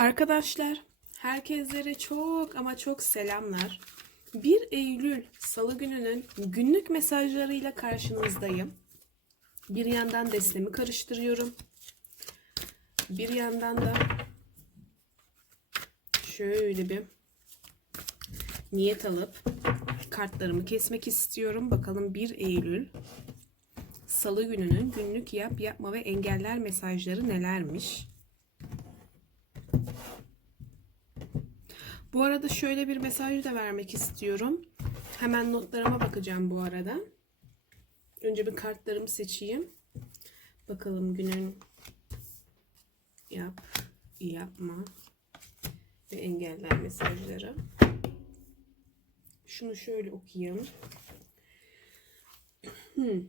Arkadaşlar, herkeslere çok ama çok selamlar. 1 Eylül Salı gününün günlük mesajlarıyla karşınızdayım. Bir yandan destemi karıştırıyorum. Bir yandan da şöyle bir niyet alıp kartlarımı kesmek istiyorum. Bakalım 1 Eylül Salı gününün günlük yap, yapma ve engeller mesajları nelermiş? Bu arada şöyle bir mesaj da vermek istiyorum. Hemen notlarıma bakacağım bu arada. Önce bir kartlarımı seçeyim. Bakalım günün yap, yapma ve engeller mesajları. Şunu şöyle okuyayım. Hmm.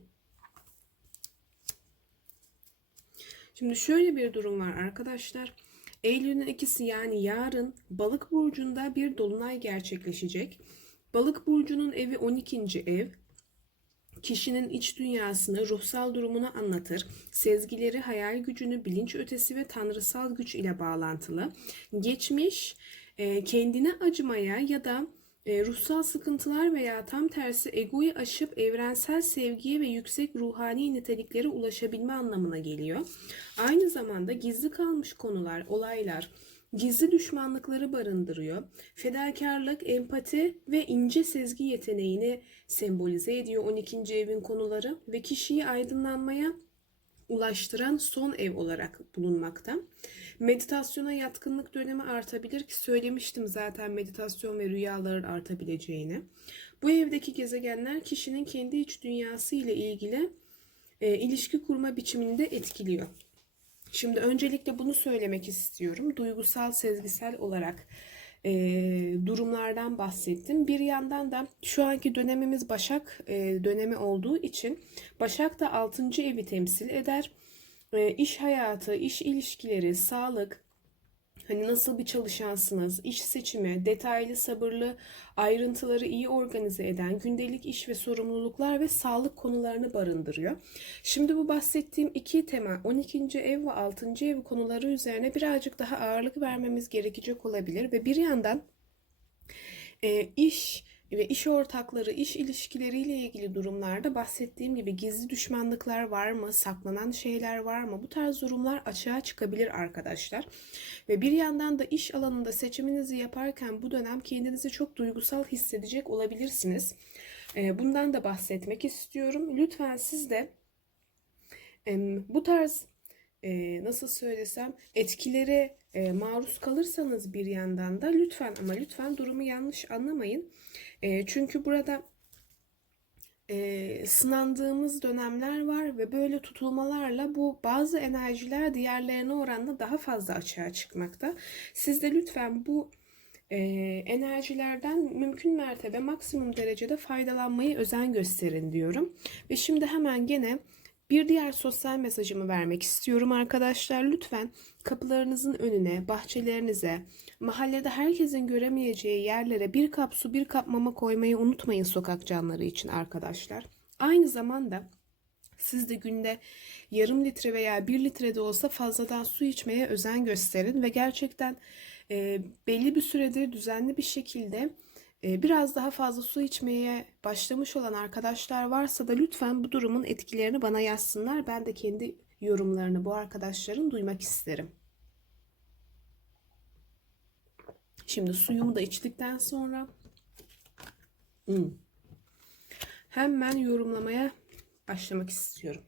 Şimdi şöyle bir durum var arkadaşlar. Eylül'ün ikisi yani yarın Balık burcunda bir dolunay gerçekleşecek. Balık burcunun evi 12. ev. Kişinin iç dünyasını, ruhsal durumunu anlatır. Sezgileri, hayal gücünü, bilinç ötesi ve tanrısal güç ile bağlantılı. Geçmiş, e, kendine acımaya ya da e, ruhsal sıkıntılar veya tam tersi egoyu aşıp evrensel sevgiye ve yüksek ruhani niteliklere ulaşabilme anlamına geliyor. Aynı zamanda gizli kalmış konular, olaylar, gizli düşmanlıkları barındırıyor. Fedakarlık, empati ve ince sezgi yeteneğini sembolize ediyor 12. evin konuları ve kişiyi aydınlanmaya ulaştıran son ev olarak bulunmakta. Meditasyona yatkınlık dönemi artabilir ki söylemiştim zaten meditasyon ve rüyaların artabileceğini. Bu evdeki gezegenler kişinin kendi iç dünyası ile ilgili e, ilişki kurma biçimini de etkiliyor. Şimdi öncelikle bunu söylemek istiyorum. Duygusal, sezgisel olarak e, durumlardan bahsettim. Bir yandan da şu anki dönemimiz Başak e, dönemi olduğu için Başak da 6. evi temsil eder. E, iş hayatı, iş ilişkileri, sağlık, Hani nasıl bir çalışansınız, iş seçimi, detaylı, sabırlı, ayrıntıları iyi organize eden gündelik iş ve sorumluluklar ve sağlık konularını barındırıyor. Şimdi bu bahsettiğim iki tema 12. ev ve 6. ev konuları üzerine birazcık daha ağırlık vermemiz gerekecek olabilir ve bir yandan e, iş ve iş ortakları, iş ilişkileriyle ilgili durumlarda bahsettiğim gibi gizli düşmanlıklar var mı, saklanan şeyler var mı? Bu tarz durumlar açığa çıkabilir arkadaşlar. Ve bir yandan da iş alanında seçiminizi yaparken bu dönem kendinizi çok duygusal hissedecek olabilirsiniz. Ee, bundan da bahsetmek istiyorum. Lütfen siz de bu tarz e, nasıl söylesem etkilere e, maruz kalırsanız bir yandan da lütfen ama lütfen durumu yanlış anlamayın. E, çünkü burada e, sınandığımız dönemler var ve böyle tutulmalarla bu bazı enerjiler diğerlerine oranla daha fazla açığa çıkmakta. Siz de lütfen bu e, enerjilerden mümkün mertebe maksimum derecede faydalanmayı özen gösterin diyorum. Ve şimdi hemen gene bir diğer sosyal mesajımı vermek istiyorum arkadaşlar. Lütfen kapılarınızın önüne, bahçelerinize, mahallede herkesin göremeyeceği yerlere bir kap su, bir kap mama koymayı unutmayın sokak canları için arkadaşlar. Aynı zamanda siz de günde yarım litre veya bir litre de olsa fazladan su içmeye özen gösterin ve gerçekten e, belli bir süredir düzenli bir şekilde biraz daha fazla su içmeye başlamış olan arkadaşlar varsa da lütfen bu durumun etkilerini bana yazsınlar. Ben de kendi yorumlarını bu arkadaşların duymak isterim. Şimdi suyumu da içtikten sonra hemen yorumlamaya başlamak istiyorum.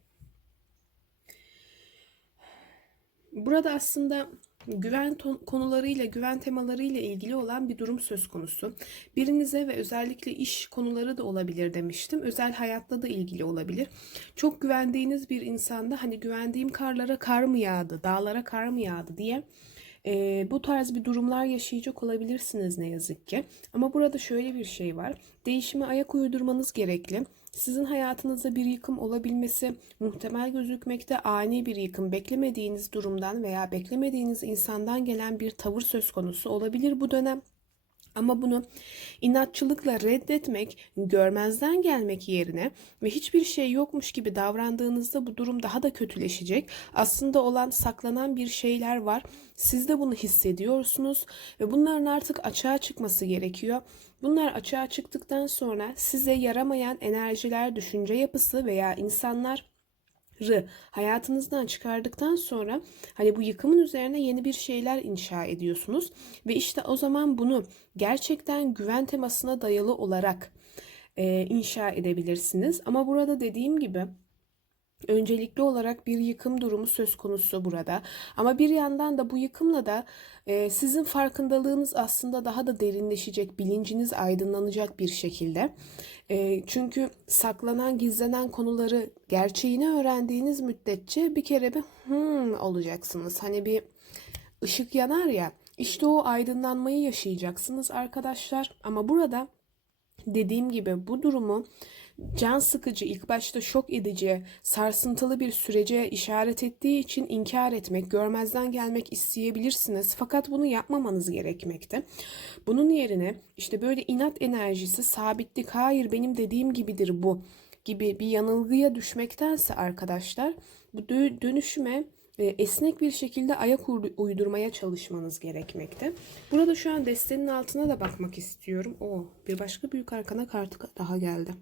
Burada aslında güven konularıyla, güven temalarıyla ilgili olan bir durum söz konusu. Birinize ve özellikle iş konuları da olabilir demiştim. Özel hayatla da ilgili olabilir. Çok güvendiğiniz bir insanda hani güvendiğim karlara kar mı yağdı, dağlara kar mı yağdı diye e, bu tarz bir durumlar yaşayacak olabilirsiniz ne yazık ki. Ama burada şöyle bir şey var. Değişime ayak uydurmanız gerekli. Sizin hayatınızda bir yıkım olabilmesi muhtemel gözükmekte ani bir yıkım beklemediğiniz durumdan veya beklemediğiniz insandan gelen bir tavır söz konusu olabilir bu dönem. Ama bunu inatçılıkla reddetmek, görmezden gelmek yerine ve hiçbir şey yokmuş gibi davrandığınızda bu durum daha da kötüleşecek. Aslında olan saklanan bir şeyler var. Siz de bunu hissediyorsunuz ve bunların artık açığa çıkması gerekiyor. Bunlar açığa çıktıktan sonra size yaramayan enerjiler, düşünce yapısı veya insanlar hayatınızdan çıkardıktan sonra hani bu yıkımın üzerine yeni bir şeyler inşa ediyorsunuz ve işte o zaman bunu gerçekten güven temasına dayalı olarak e, inşa edebilirsiniz. Ama burada dediğim gibi öncelikli olarak bir yıkım durumu söz konusu burada. Ama bir yandan da bu yıkımla da e, sizin farkındalığınız aslında daha da derinleşecek, bilinciniz aydınlanacak bir şekilde. E, çünkü saklanan, gizlenen konuları gerçeğini öğrendiğiniz müddetçe bir kere bir hmm olacaksınız. Hani bir ışık yanar ya. İşte o aydınlanmayı yaşayacaksınız arkadaşlar. Ama burada dediğim gibi bu durumu can sıkıcı, ilk başta şok edici, sarsıntılı bir sürece işaret ettiği için inkar etmek, görmezden gelmek isteyebilirsiniz. Fakat bunu yapmamanız gerekmekte. Bunun yerine işte böyle inat enerjisi, sabitlik, hayır benim dediğim gibidir bu gibi bir yanılgıya düşmektense arkadaşlar bu dö- dönüşüme esnek bir şekilde ayak uydurmaya çalışmanız gerekmekte. Burada şu an destenin altına da bakmak istiyorum. O bir başka büyük arkana kartı daha geldi.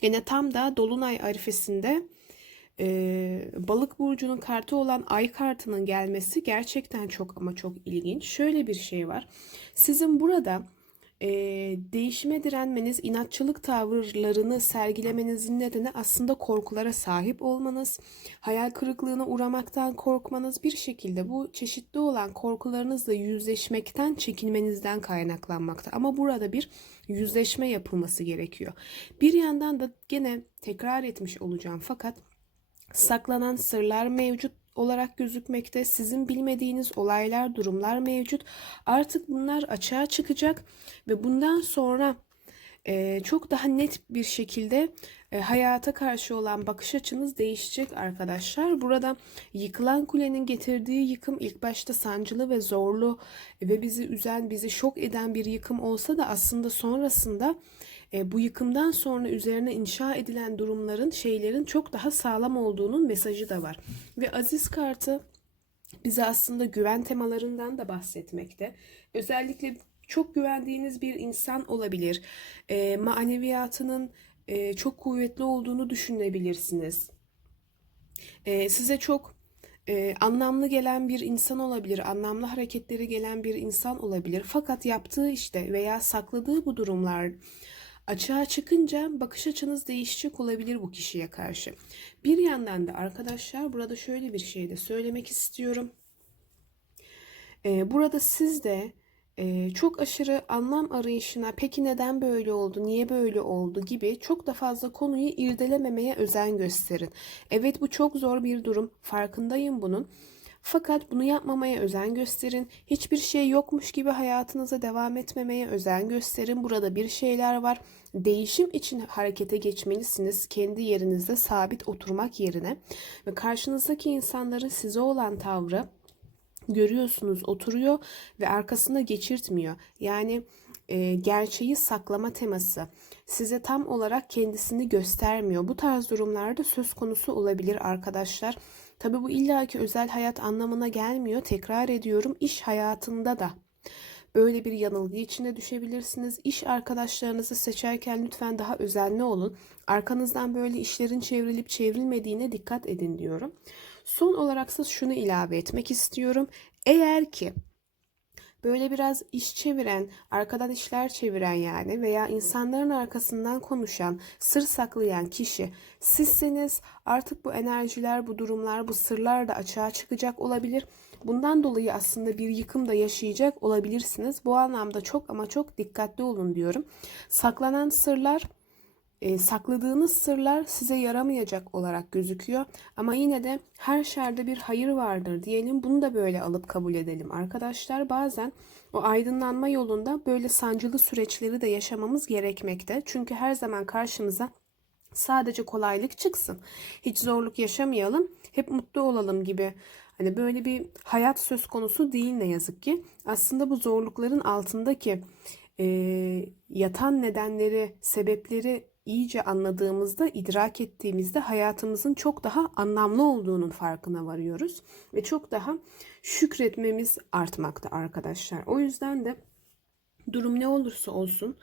Gene tam da Dolunay arifesinde e, balık burcunun kartı olan ay kartının gelmesi gerçekten çok ama çok ilginç. Şöyle bir şey var. Sizin burada e, değişime direnmeniz, inatçılık tavırlarını sergilemenizin nedeni aslında korkulara sahip olmanız, hayal kırıklığına uğramaktan korkmanız bir şekilde bu çeşitli olan korkularınızla yüzleşmekten çekinmenizden kaynaklanmakta. Ama burada bir yüzleşme yapılması gerekiyor. Bir yandan da gene tekrar etmiş olacağım fakat saklanan sırlar mevcut olarak gözükmekte. Sizin bilmediğiniz olaylar, durumlar mevcut. Artık bunlar açığa çıkacak ve bundan sonra e, çok daha net bir şekilde e, hayata karşı olan bakış açınız değişecek arkadaşlar. Burada yıkılan kulenin getirdiği yıkım ilk başta sancılı ve zorlu ve bizi üzen, bizi şok eden bir yıkım olsa da aslında sonrasında e, bu yıkımdan sonra üzerine inşa edilen durumların, şeylerin çok daha sağlam olduğunun mesajı da var. Ve Aziz kartı bize aslında güven temalarından da bahsetmekte. Özellikle çok güvendiğiniz bir insan olabilir. E, maneviyatının e, çok kuvvetli olduğunu düşünebilirsiniz. E, size çok e, anlamlı gelen bir insan olabilir, anlamlı hareketleri gelen bir insan olabilir. Fakat yaptığı işte veya sakladığı bu durumlar açığa çıkınca bakış açınız değişecek olabilir bu kişiye karşı. Bir yandan da arkadaşlar burada şöyle bir şey de söylemek istiyorum. E, burada siz de çok aşırı anlam arayışına peki neden böyle oldu, niye böyle oldu gibi çok da fazla konuyu irdelememeye özen gösterin. Evet bu çok zor bir durum, farkındayım bunun. Fakat bunu yapmamaya özen gösterin. Hiçbir şey yokmuş gibi hayatınıza devam etmemeye özen gösterin. Burada bir şeyler var. Değişim için harekete geçmelisiniz. Kendi yerinizde sabit oturmak yerine ve karşınızdaki insanların size olan tavrı görüyorsunuz oturuyor ve arkasında geçirtmiyor. Yani e, gerçeği saklama teması size tam olarak kendisini göstermiyor. Bu tarz durumlarda söz konusu olabilir arkadaşlar. Tabi bu illaki özel hayat anlamına gelmiyor. Tekrar ediyorum iş hayatında da böyle bir yanılgı içine düşebilirsiniz. İş arkadaşlarınızı seçerken lütfen daha özenli olun. Arkanızdan böyle işlerin çevrilip çevrilmediğine dikkat edin diyorum. Son olaraksa şunu ilave etmek istiyorum. Eğer ki böyle biraz iş çeviren, arkadan işler çeviren yani veya insanların arkasından konuşan, sır saklayan kişi sizseniz artık bu enerjiler, bu durumlar, bu sırlar da açığa çıkacak olabilir. Bundan dolayı aslında bir yıkım da yaşayacak olabilirsiniz. Bu anlamda çok ama çok dikkatli olun diyorum. Saklanan sırlar e, sakladığınız sırlar size yaramayacak olarak gözüküyor. Ama yine de her şerde bir hayır vardır diyelim. Bunu da böyle alıp kabul edelim arkadaşlar. Bazen o aydınlanma yolunda böyle sancılı süreçleri de yaşamamız gerekmekte. Çünkü her zaman karşımıza sadece kolaylık çıksın. Hiç zorluk yaşamayalım, hep mutlu olalım gibi Hani böyle bir hayat söz konusu değil ne yazık ki. Aslında bu zorlukların altındaki e, yatan nedenleri, sebepleri iyice anladığımızda, idrak ettiğimizde hayatımızın çok daha anlamlı olduğunun farkına varıyoruz ve çok daha şükretmemiz artmakta arkadaşlar. O yüzden de durum ne olursa olsun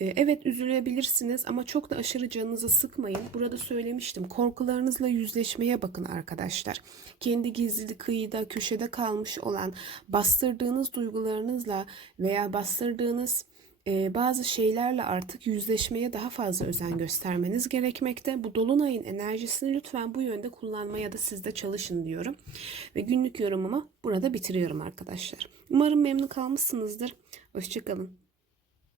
Evet üzülebilirsiniz ama çok da aşırı canınızı sıkmayın. Burada söylemiştim. Korkularınızla yüzleşmeye bakın arkadaşlar. Kendi gizli kıyıda, köşede kalmış olan bastırdığınız duygularınızla veya bastırdığınız e, bazı şeylerle artık yüzleşmeye daha fazla özen göstermeniz gerekmekte. Bu dolunayın enerjisini lütfen bu yönde kullanmaya da siz de çalışın diyorum. Ve günlük yorumumu burada bitiriyorum arkadaşlar. Umarım memnun kalmışsınızdır. Hoşçakalın.